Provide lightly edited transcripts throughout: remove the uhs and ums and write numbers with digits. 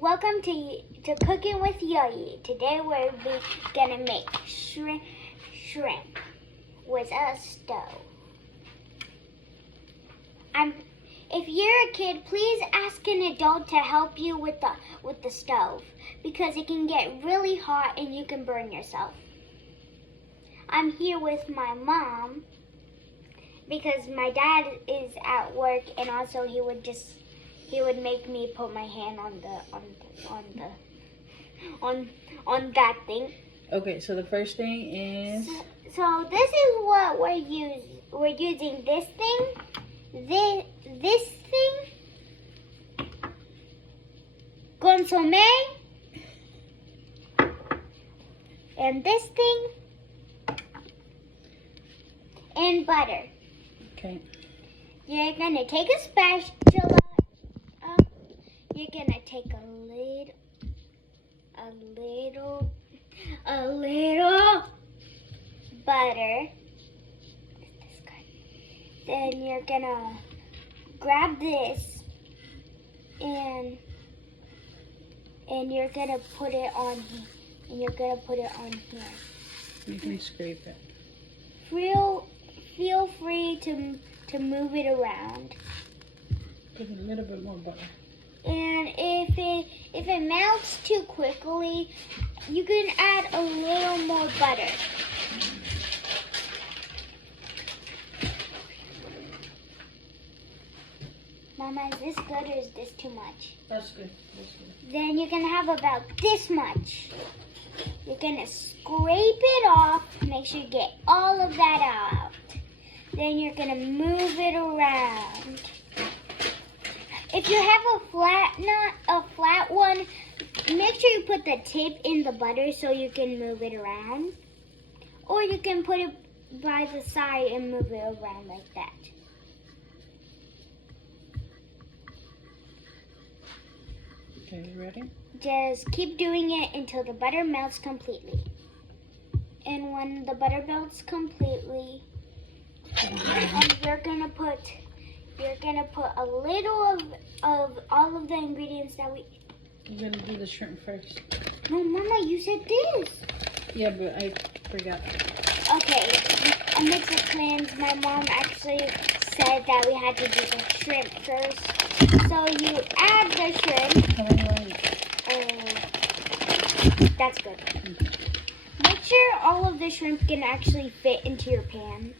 Welcome to Cooking with Yoyi. Today we're gonna make shrimp with a stove. If you're a kid, please ask an adult to help you with the stove because it can get really hot and you can burn yourself. I'm here with my mom because my dad is at work and also he would make me put my hand on that thing. Okay, so the first thing is. So this is what we're using. We're using this thing, this thing, consomme, and this thing, and butter. Okay. You're gonna take a spatula. You're gonna take a little butter. Then you're gonna grab this and you're gonna put it on here. And you're gonna put it on here. You can scrape it. Feel free to move it around. Put a little bit more butter. And if it melts too quickly, you can add a little more butter. Mama, is this good or is this too much? That's good. That's good. Then you're gonna have about this much. You're gonna scrape it off. Make sure you get all of that out. Then you're gonna move it around. If you have a flat one, make sure you put the tip in the butter so you can move it around. Or you can put it by the side and move it around like that. Okay, you ready? Just keep doing it until the butter melts completely. And when the butter melts completely, you're gonna put a little of all of the ingredients that we. You're gonna do the shrimp first. No, Mama, you said this. Yeah, but I forgot. Okay, a mix of clams. My mom actually said that we had to do the shrimp first. So you add the shrimp. How many ones? That's good. Make sure all of the shrimp can actually fit into your pan.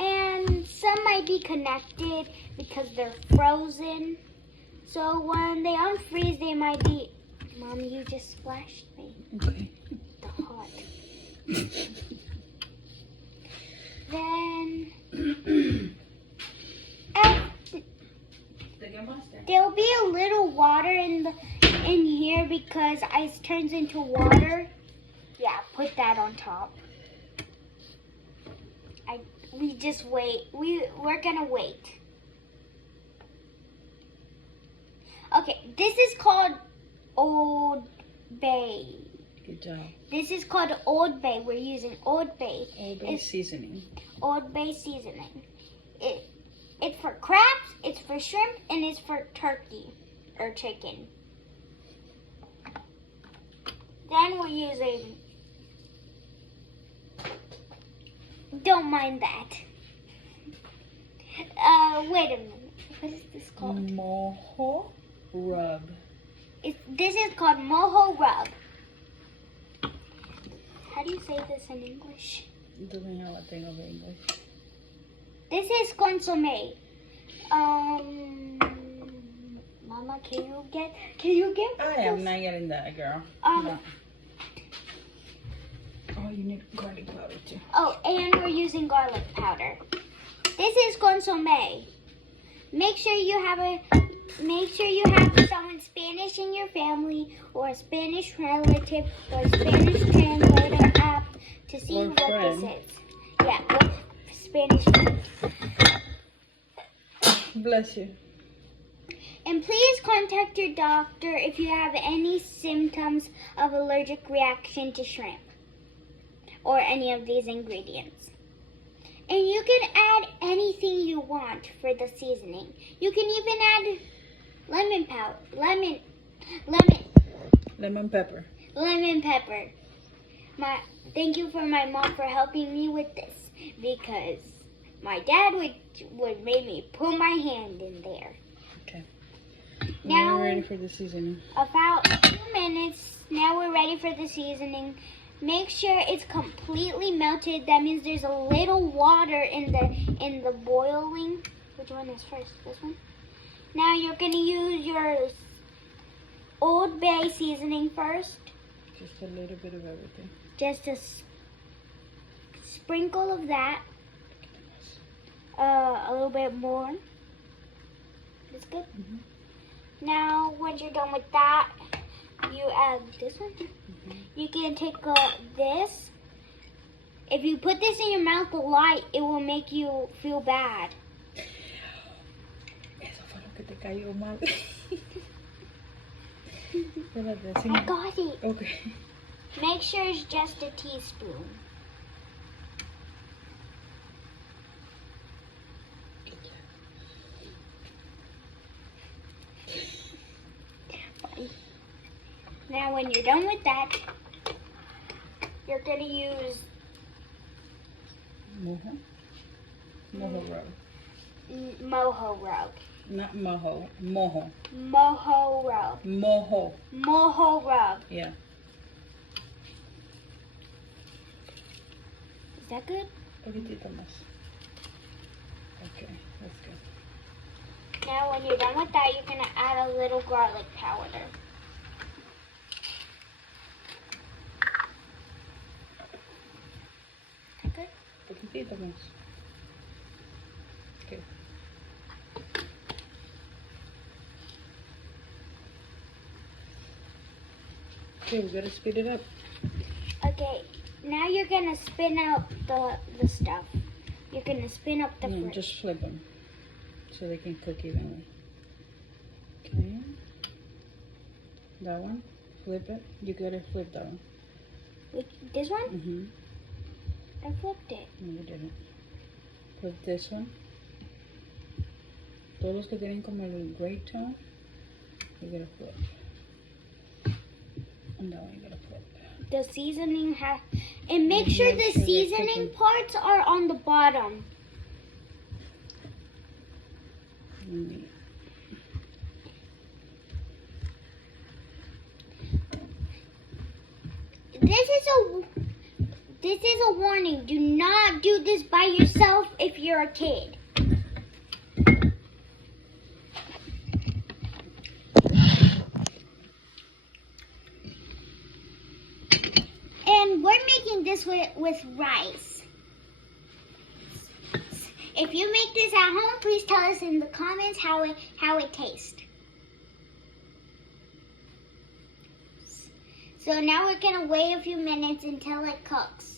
And some might be connected because they're frozen. So when they unfreeze, they might be. Mom, you just splashed me. Okay. The hot. Then there'll be a little water in here because ice turns into water. Yeah, put that on top. We just wait. We're gonna wait. Okay, this is called Old Bay. Good job. This is called Old Bay. We're using Old Bay. Old Bay seasoning. Old Bay seasoning. It's for crabs, it's for shrimp, and it's for turkey or chicken. Then we're using. Don't mind that. Wait a minute. What is this called? Mojo rub. This is called mojo rub. How do you say this in English? It doesn't have a thing of English. This is consomme. Mama, can you get? I am not getting that, girl. No. Oh, you need garlic powder too. Oh, and we're using garlic powder. This is consomme. Make sure you have someone Spanish in your family, or a Spanish relative, or a Spanish translator app to see or what friend. this is. Yeah, or Spanish friend. Bless you. And please contact your doctor if you have any symptoms of allergic reaction to shrimp or any of these ingredients. And you can add anything you want for the seasoning. You can even add lemon powder, lemon pepper. Lemon pepper. Thank you for my mom for helping me with this, because my dad would make me put my hand in there. Okay. Now we're ready for the seasoning. About 2 minutes. Now we're ready for the seasoning. Make sure it's completely melted. That means there's a little water in the boiling. Which one is first? This one? Now you're gonna use your Old Bay seasoning first. Just a little bit of everything. Just a sprinkle of that. A little bit more. That's good. Mm-hmm. Now, once you're done with that, you add this one. Mm-hmm. You can take this. If you put this in your mouth a lot, it will make you feel bad. Eso fue lo que te cayó mal. I got it. Okay. Make sure it's just a teaspoon. Now when you're done with that, you're going to use Mojo rub. mojo rub. Not mojo. Mojo. Mojo rub. Mojo. Mojo rub. Yeah. Is that good? Poquitito más. Okay, that's good. Now when you're done with that, you're going to add a little garlic powder. Good? Poquitito más. Okay. Okay, we gotta speed it up. Okay, now you're going to spin out the stuff. You're going to spin up the fruit. Just flip them so they can cook evenly. Okay. That one. Flip it. You gotta flip that one. This one? Mm-hmm. I flipped it. No, you didn't. Flip this one. Todos los que tienen como el gray tone, you gotta flip. And that one you gotta flip. The seasoning has... And make sure the seasoning parts are on the bottom. Mm. This is a warning. Do not do this by yourself if you're a kid. And we're making this with rice. If you make this at home, please tell us in the comments how it tastes. So now we're going to wait a few minutes until it cooks.